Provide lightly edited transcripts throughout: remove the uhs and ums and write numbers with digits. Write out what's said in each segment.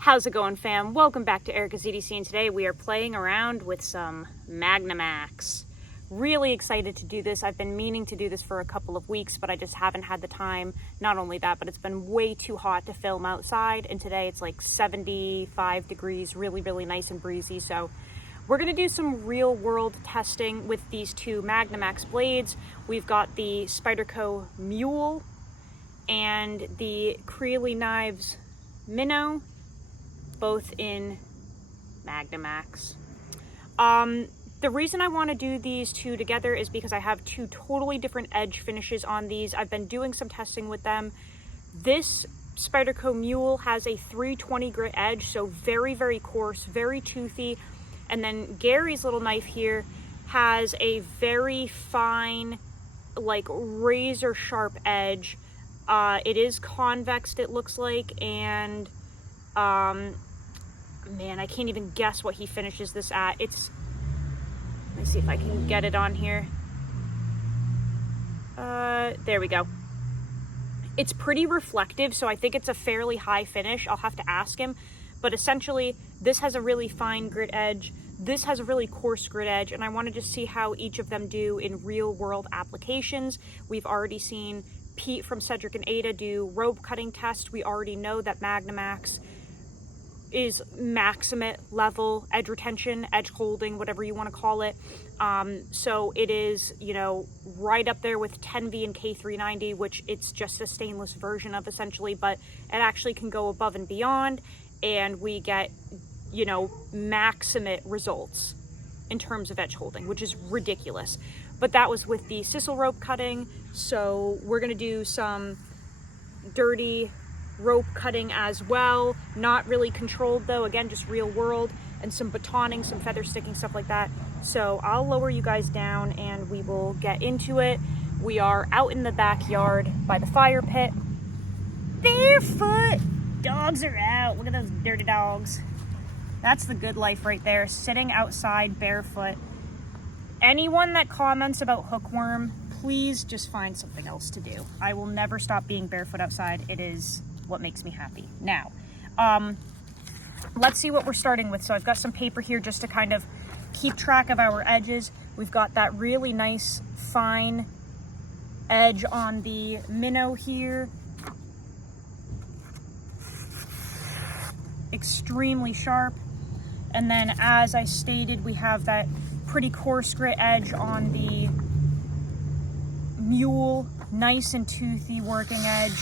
How's it going, fam? Welcome back to Erica's EDC, and today we are playing around with some MagnaMax. Really excited to do this. I've been meaning to do this for a couple of weeks, but I just haven't had the time. Not only that, but it's been way too hot to film outside, and today it's like 75 degrees, really nice and breezy. So we're going to do some real world testing with these two MagnaMax blades. We've got the Spyderco Mule and the Creeley Knives Minnow, both in MagnaMax. The reason I want to do these two together is because I have two totally different edge finishes on these. I've been doing some testing with them. This Spyderco Mule has a 320 grit edge, so very coarse, very toothy. And then Gary's little knife here has a very fine, like razor sharp edge. It is convexed, it looks like, and man, I can't even guess what he finishes this at. Let me see if I can get it on here. There we go. It's pretty reflective, so I think it's a fairly high finish. I'll have to ask him. But essentially, this has a really fine grit edge. This has a really coarse grit edge, and I want to just see how each of them do in real world applications. We've already seen Pete from Cedric and Ada do rope cutting tests. We already know that MagnaMax is maximum level edge retention, edge holding, whatever you want to call it. So it is, you know, right up there with 10V and K390, which it's just a stainless version of essentially, but it actually can go above and beyond, and we get, you know, maximum results in terms of edge holding, which is ridiculous. But that was with the sisal rope cutting. So we're going to do some dirty rope cutting as well, not really controlled though, again, just real world, and some batoning, some feather sticking, stuff like that. So I'll lower you guys down and we will get into it. We are out in the backyard by the fire pit, barefoot. Dogs are out. Look at those dirty dogs. That's the good life right there, sitting outside barefoot. Anyone that comments about hookworm, please just find something else to do. I will never stop being barefoot outside. It is what makes me happy. Now, let's see what we're starting with. So I've got some paper here just to kind of keep track of our edges. We've got that really nice fine edge on the minnow here. Extremely sharp. And then, as I stated, we have that pretty coarse grit edge on the mule. Nice and toothy working edge,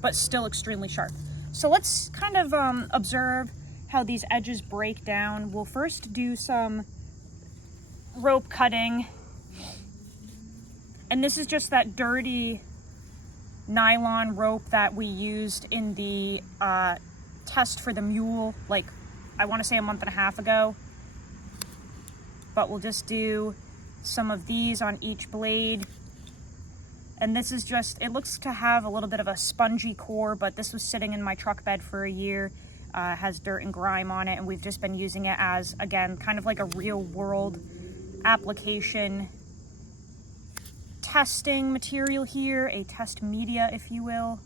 but still extremely sharp. So let's kind of observe how these edges break down. We'll first do some rope cutting. And this is just that dirty nylon rope that we used in the test for the mule, like I want to say a month and a half ago. But we'll just do some of these on each blade. And this is just, it looks to have a little bit of a spongy core, but this was sitting in my truck bed for a year. Has dirt and grime on it, and we've just been using it as, again, kind of like a real world application testing material here, a test media, if you will.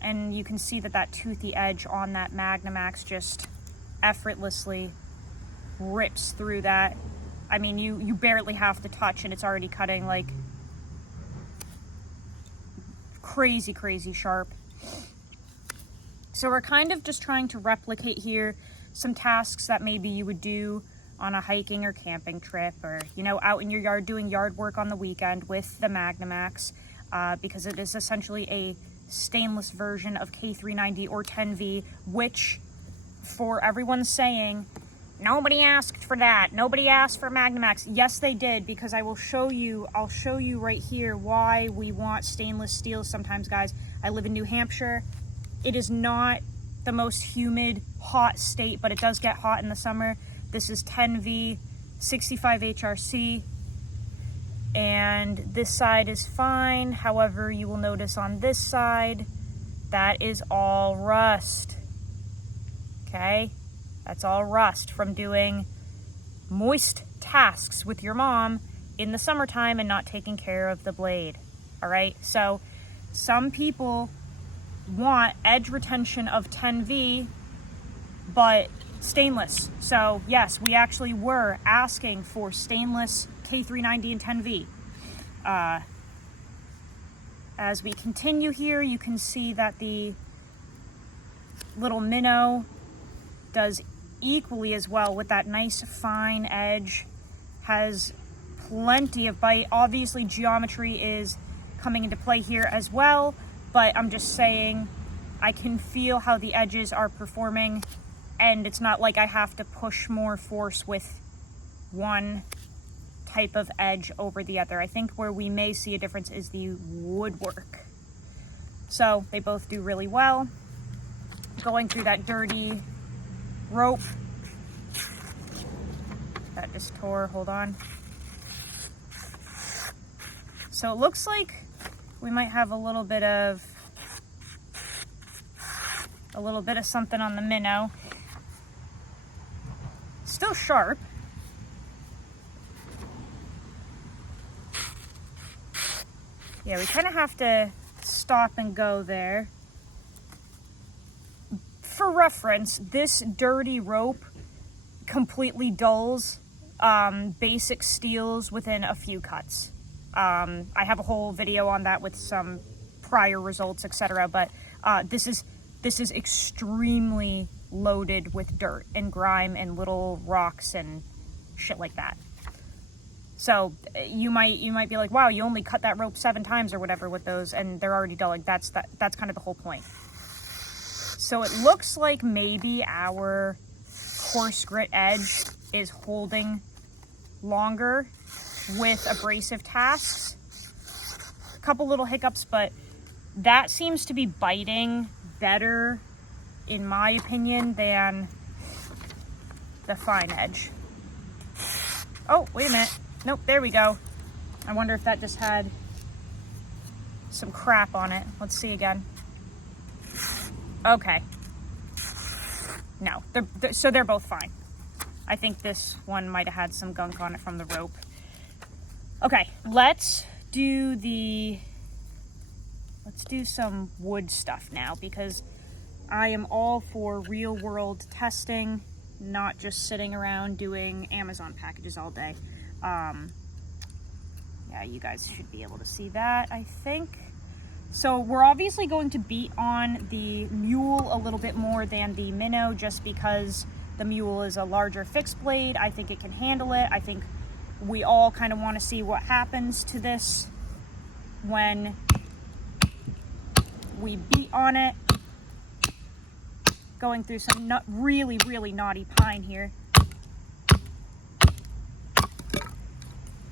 And you can see that that toothy edge on that MagnaMax just effortlessly rips through that. I mean, you barely have to touch and it's already cutting like crazy sharp. So we're kind of just trying to replicate here some tasks that maybe you would do on a hiking or camping trip, or, you know, out in your yard doing yard work on the weekend with the MagnaMax, because it is essentially a stainless version of K390 or 10V, which, for everyone saying, nobody asked for that, nobody asked for MagnaMax. Yes, they did, because I'll show you right here why we want stainless steel sometimes, guys. I live in New Hampshire. It is not the most humid, hot state, but it does get hot in the summer. This is 10V, 65 HRC, and this side is fine. However, you will notice on this side, that is all rust, okay? That's all rust from doing moist tasks with your mom in the summertime and not taking care of the blade, all right? So some people want edge retention of 10V, but stainless. So yes, we actually were asking for stainless K390 and 10V. As we continue here, you can see that the little minnow does equally as well with that nice fine edge, has plenty of bite. Obviously geometry is coming into play here as well, but I'm just saying I can feel how the edges are performing, and it's not like I have to push more force with one type of edge over the other. I think where we may see a difference is the woodwork. So they both do really well. Going through that dirty rope. That just tore, hold on. So it looks like we might have a little bit of something on the minnow. Still sharp. Yeah, we kind of have to stop and go there. For reference, this dirty rope completely dulls basic steels within a few cuts. I have a whole video on that with some prior results, etc. But this is extremely loaded with dirt and grime and little rocks and shit like that. So you might be like, wow, you only cut that rope 7 times or whatever with those, and they're already dulling. That's kind of the whole point. So it looks like maybe our coarse grit edge is holding longer with abrasive tasks. A couple little hiccups, but that seems to be biting better, in my opinion, than the fine edge. Oh, wait a minute. Nope, there we go. I wonder if that just had some crap on it. Let's see again. Okay. No, so they're both fine. I think this one might have had some gunk on it from the rope. Okay, let's do some wood stuff now, because I am all for real world testing, not just sitting around doing Amazon packages all day. Yeah, you guys should be able to see that, I think. So we're obviously going to beat on the mule a little bit more than the minnow, just because the mule is a larger fixed blade. I think it can handle it. I think we all kind of want to see what happens to this when we beat on it. Going through some really, really knotty pine here.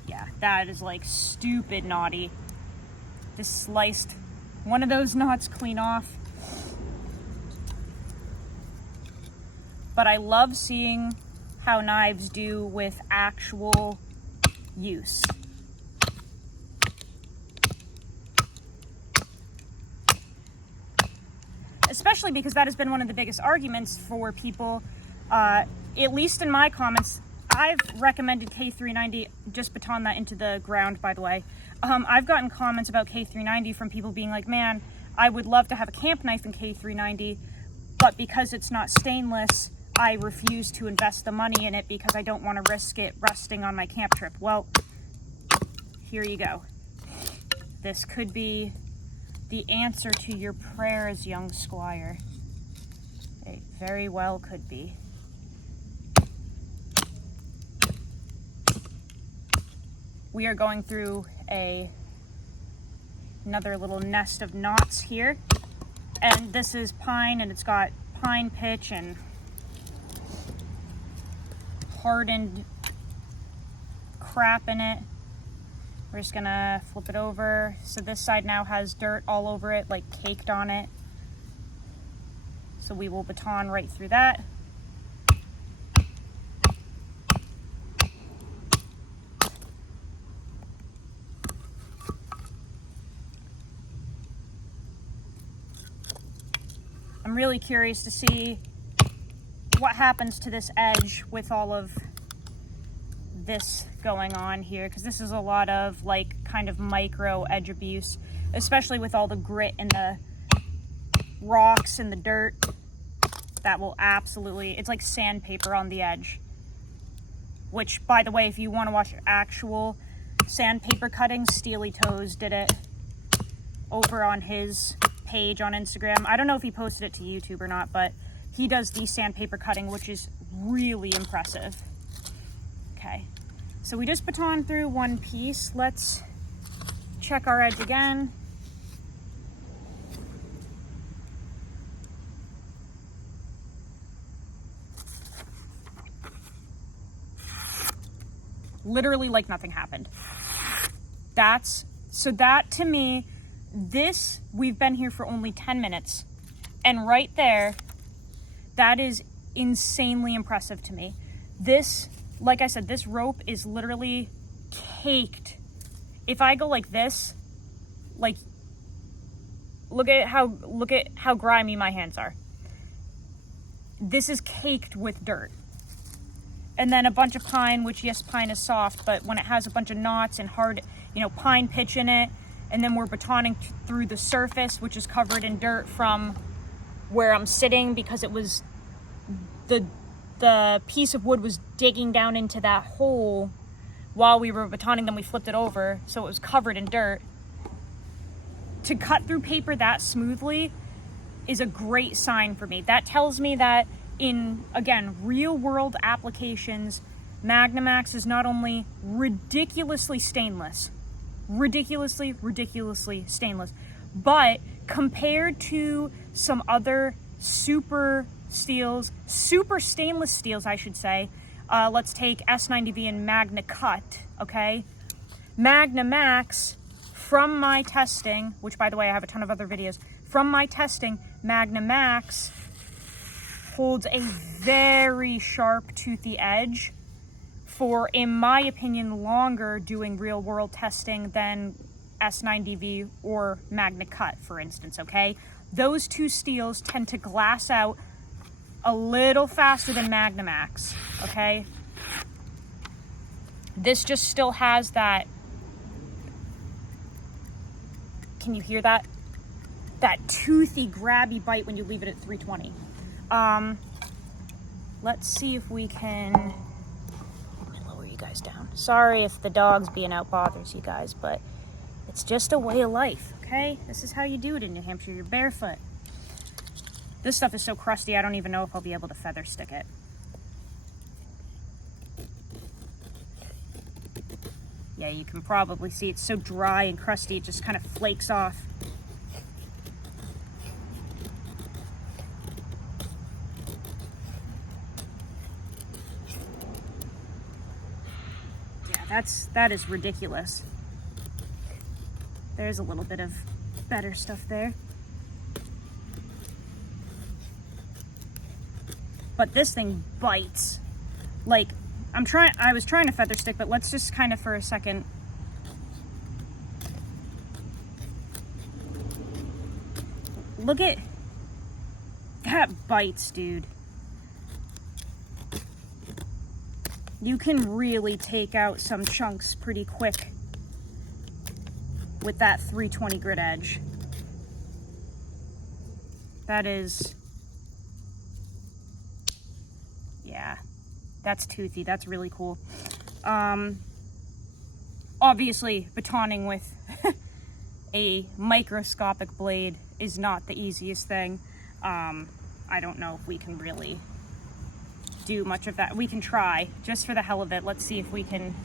Yeah, that is like stupid knotty. Just sliced one of those knots clean off. But I love seeing how knives do with actual use. Especially because that has been one of the biggest arguments for people, at least in my comments. I've recommended K390, just baton that into the ground, by the way. I've gotten comments about K390 from people being like, man, I would love to have a camp knife in K390, but because it's not stainless, I refuse to invest the money in it because I don't want to risk it rusting on my camp trip. Well, here you go. This could be the answer to your prayers, young squire. It very well could be. We are going through another little nest of knots here, and this is pine, and it's got pine pitch and hardened crap in it. We're just gonna flip it over. So this side now has dirt all over it, like caked on it. So we will baton right through that. I'm really curious to see what happens to this edge with all of this going on here, because this is a lot of like kind of micro edge abuse, especially with all the grit in rocks and the dirt, that will absolutely, it's like sandpaper on the edge. Which, by the way, if you want to watch actual sandpaper cuttings, Steely Toes did it over on his page on Instagram. I don't know if he posted it to YouTube or not, but he does the sandpaper cutting, which is really impressive. Okay, so we just baton through one piece. Let's check our edge again. Literally like nothing happened. So that to me, this, we've been here for only 10 minutes. And right there, that is insanely impressive to me. This, like I said, this rope is literally caked. If I go like this, like, look at how grimy my hands are. This is caked with dirt. And then a bunch of pine, which yes, pine is soft, but when it has a bunch of knots and hard, you know, pine pitch in it, and then we're batoning through the surface, which is covered in dirt from where I'm sitting, because it was, the piece of wood was digging down into that hole while we were batoning, then we flipped it over, so it was covered in dirt. To cut through paper that smoothly is a great sign for me. That tells me that in, again, real world applications, MagnaMax is not only ridiculously stainless, ridiculously stainless, but compared to some other super stainless steels, I should say, let's take S90V and MagnaCut, okay? MagnaMax, from my testing, which by the way, I have a ton of other videos, from my testing, MagnaMax holds a very sharp, toothy edge for, in my opinion, longer doing real world testing than S90V or MagnaCut, for instance, okay? Those two steels tend to glass out a little faster than MagnaMax, okay? This just still has that, can you hear that? That toothy, grabby bite when you leave it at 320. Let's see if we can, I'm gonna lower you guys down. Sorry if the dogs being out bothers you guys, but it's just a way of life, okay? This is how you do it in New Hampshire. You're barefoot. This stuff is so crusty, I don't even know if I'll be able to feather stick it. Yeah, you can probably see it's so dry and crusty, it just kind of flakes off. Yeah, that is ridiculous. There's a little bit of better stuff there. But this thing bites. Like, I was trying to feather stick, but let's just kind of for a second. Look at that bites, dude. You can really take out some chunks pretty quick with that 320 grit edge. That is, yeah, that's toothy. That's really cool. Obviously, batoning with a microscopic blade is not the easiest thing. I don't know if we can really do much of that. We can try, just for the hell of it. Let's see if we can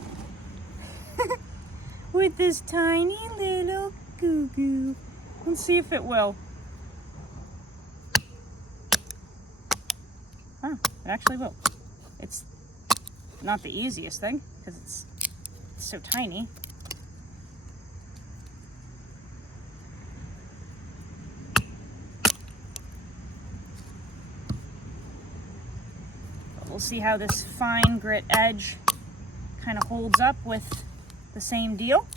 with this tiny little goo-goo. Let's see if it will. Huh, it actually will. It's not the easiest thing because it's so tiny. But we'll see how this fine grit edge kind of holds up with the same deal.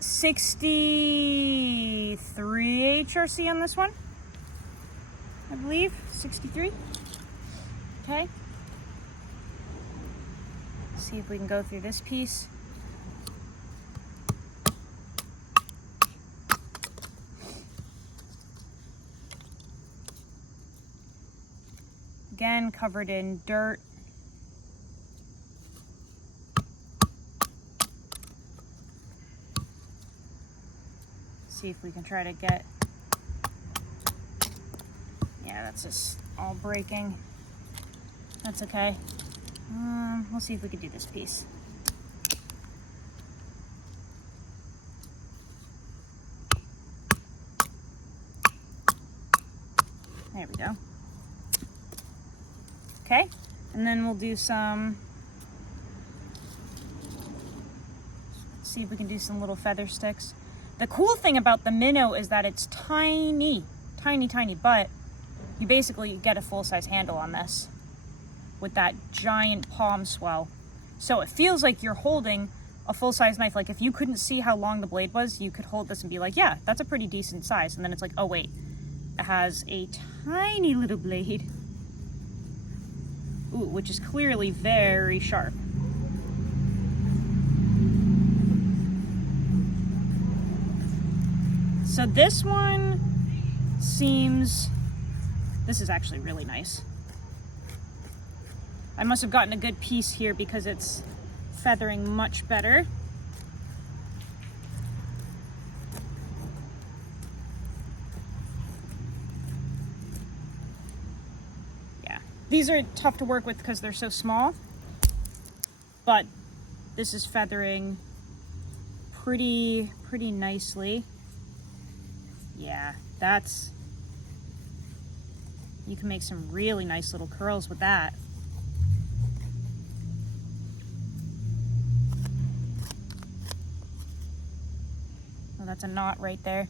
63 HRC on this one, I believe. 63. Okay. See if we can go through this piece. again, covered in dirt. See if we can try to get, yeah, that's just all breaking. That's okay. We'll see if we can do this piece. There we go. Okay, and then we'll do some, see if we can do some little feather sticks. The cool thing about the minnow is that it's tiny, tiny, tiny, but you basically get a full-size handle on this with that giant palm swell. So it feels like you're holding a full-size knife. Like if you couldn't see how long the blade was, you could hold this and be like, yeah, that's a pretty decent size. And then it's like, oh wait, it has a tiny little blade. Ooh, which is clearly very sharp. So this one seems, this is actually really nice. I must have gotten a good piece here because it's feathering much better. Yeah, these are tough to work with because they're so small, but this is feathering pretty nicely. Yeah, that's, you can make some really nice little curls with that. Oh, that's a knot right there.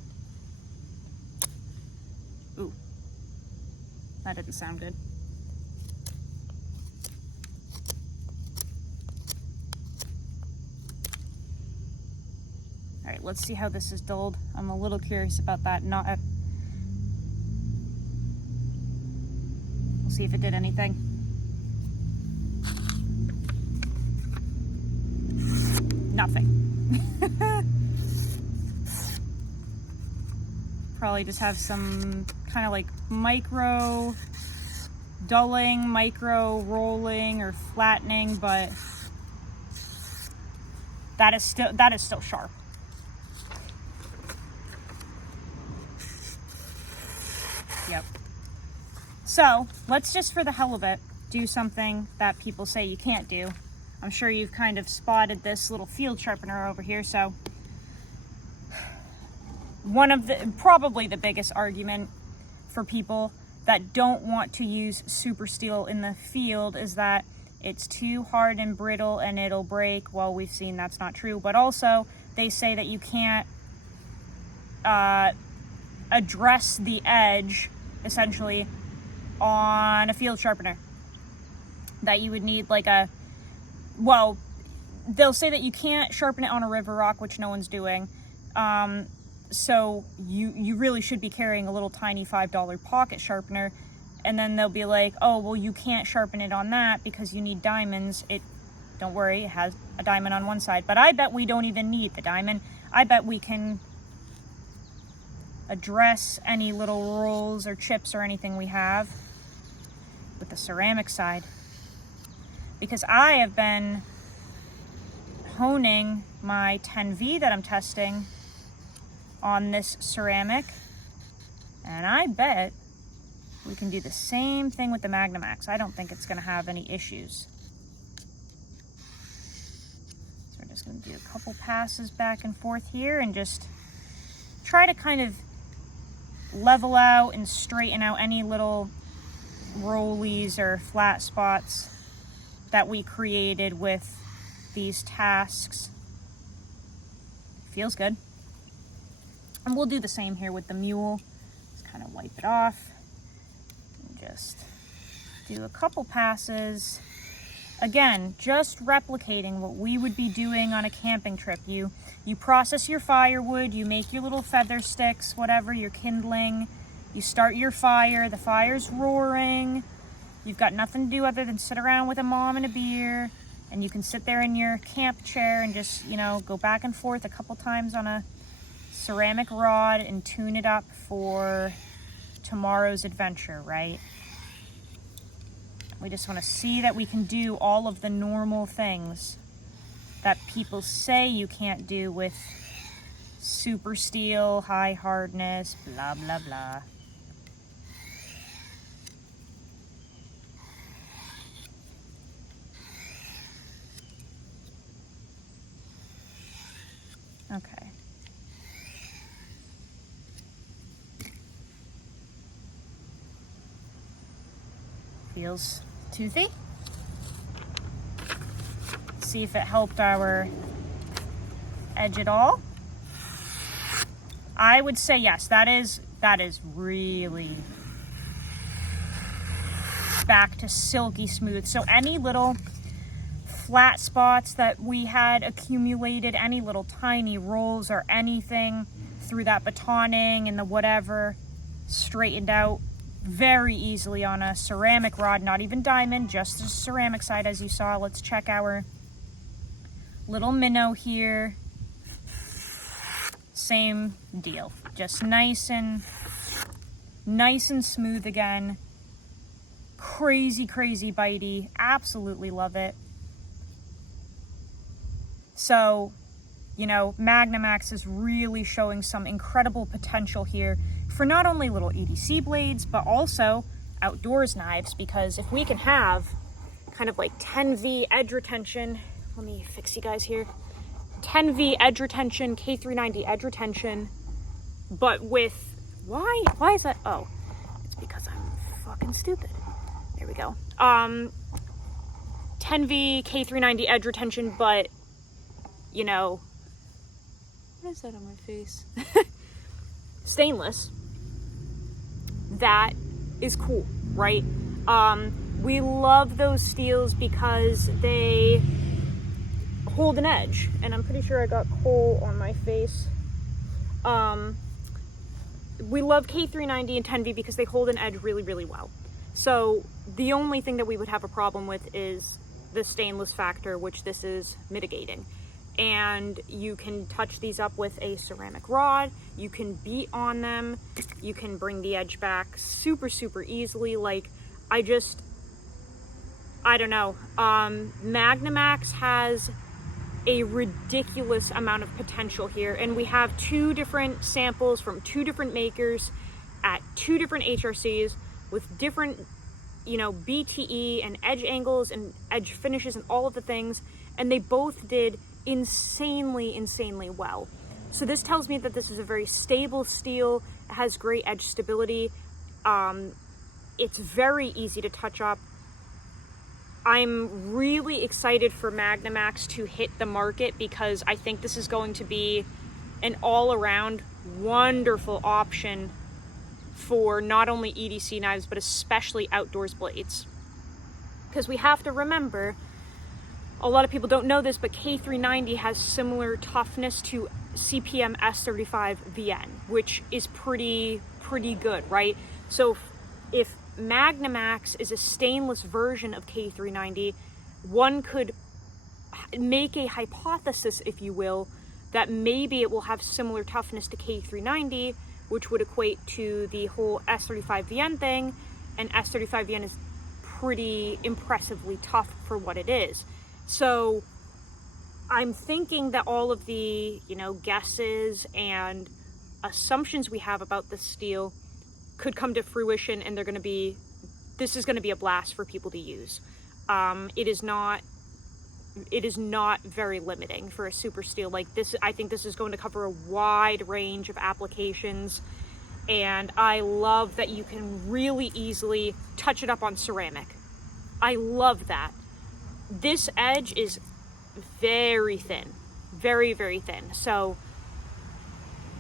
Ooh, that didn't sound good. All right, let's see how this is dulled. I'm a little curious about that knot. We'll see if it did anything. Nothing. Probably just have some kind of like micro dulling, micro rolling or flattening, but that is still sharp. Yep. So let's just, for the hell of it, do something that people say you can't do. I'm sure you've kind of spotted this little field sharpener over here. So one of the, probably the biggest argument for people that don't want to use super steel in the field is that it's too hard and brittle and it'll break. Well, we've seen that's not true, but also they say that you can't address the edge essentially on a field sharpener, that you would need like a, well, they'll say that you can't sharpen it on a river rock, which no one's doing. So you really should be carrying a little tiny $5 pocket sharpener. And then they'll be like, oh, well, you can't sharpen it on that because you need diamonds. Don't worry, it has a diamond on one side, but I bet we don't even need the diamond. I bet we can address any little rolls or chips or anything we have with the ceramic side, because I have been honing my 10V that I'm testing on this ceramic, and I bet we can do the same thing with the MagnaMax. I don't think it's going to have any issues. So we're just going to do a couple passes back and forth here and just try to kind of level out and straighten out any little rollies or flat spots that we created with these tasks. Feels good. And we'll do the same here with the mule. Just kind of wipe it off and just do a couple passes. Again, just replicating what we would be doing on a camping trip. You process your firewood, you make your little feather sticks, whatever you're kindling. You start your fire, the fire's roaring. You've got nothing to do other than sit around with a mom and a beer, and you can sit there in your camp chair and just, you know, go back and forth a couple times on a ceramic rod and tune it up for tomorrow's adventure, right? We just want to see that we can do all of the normal things that people say you can't do with super steel, high hardness, blah, blah, blah. Okay. Feels toothy. See if it helped our edge at all. I would say yes, that is really back to silky smooth. So any little flat spots that we had accumulated, any little tiny rolls or anything through that batoning and the whatever, straightened out very easily on a ceramic rod, not even diamond, just the ceramic side as you saw. Let's check our little minnow here. Same deal, just nice and smooth again. Crazy bitey, absolutely love it. So, you know, MagnaMax is really showing some incredible potential here for not only little EDC blades, but also outdoors knives, because if we can have kind of like 10V edge retention, let me fix you guys here, 10V edge retention, K390 edge retention, but with, why is that? Oh, it's because I'm fucking stupid. There we go. 10V K390 edge retention, but, you know, what is that on my face? Stainless. That is cool, right? We love those steels because they hold an edge, and I'm pretty sure I got coal on my face. We love K390 and 10V because they hold an edge really well. So the only thing that we would have a problem with is the stainless factor, which this is mitigating. And you can touch these up with a ceramic rod, you can beat on them, you can bring the edge back super easily. Like, I don't know, MagnaMax has a ridiculous amount of potential here, and we have 2 different samples from 2 different makers at 2 different HRCs with different, you know, BTE and edge angles and edge finishes and all of the things, and they both did insanely well. So this tells me that this is a very stable steel, it has great edge stability, it's very easy to touch up. I'm really excited for MagnaMax to hit the market because I think this is going to be an all-around wonderful option for not only EDC knives, but especially outdoors blades. Because we have to remember, a lot of people don't know this, but K390 has similar toughness to CPM S35 VN, which is pretty good, right? So if MagnaMax is a stainless version of K390, one could make a hypothesis, if you will, that maybe it will have similar toughness to K390, which would equate to the whole S35 VN thing, and S35 VN is pretty impressively tough for what it is. So I'm thinking that all of the, you know, guesses and assumptions we have about this steel could come to fruition, and this is going to be a blast for people to use. It is not very limiting for a super steel like this. I think this is going to cover a wide range of applications, and I love that you can really easily touch it up on ceramic. I love that. This edge is very thin, very thin, so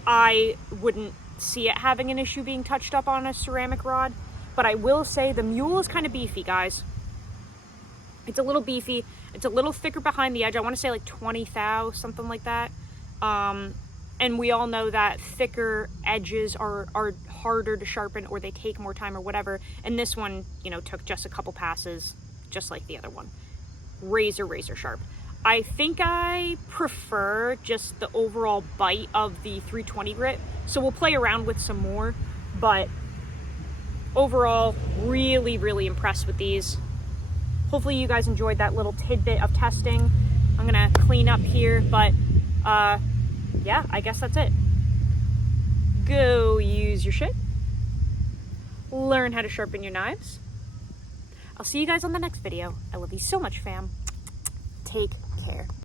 I wouldn't see it having an issue being touched up on a ceramic rod. But I will say the mule is kind of beefy, guys. It's a little beefy. It's a little thicker behind the edge. I want to say like 20 thou, something like that. And we all know that thicker edges are harder to sharpen, or they take more time or whatever. And this one, you know, took just a couple passes, just like the other one. Razor sharp. I think I prefer just the overall bite of the 320 grit. So we'll play around with some more, but overall, really impressed with these. hopefully you guys enjoyed that little tidbit of testing. I'm gonna clean up here, but yeah, I guess that's it. Go use your shit. Learn how to sharpen your knives. I'll see you guys on the next video. I love you so much, fam. Take care.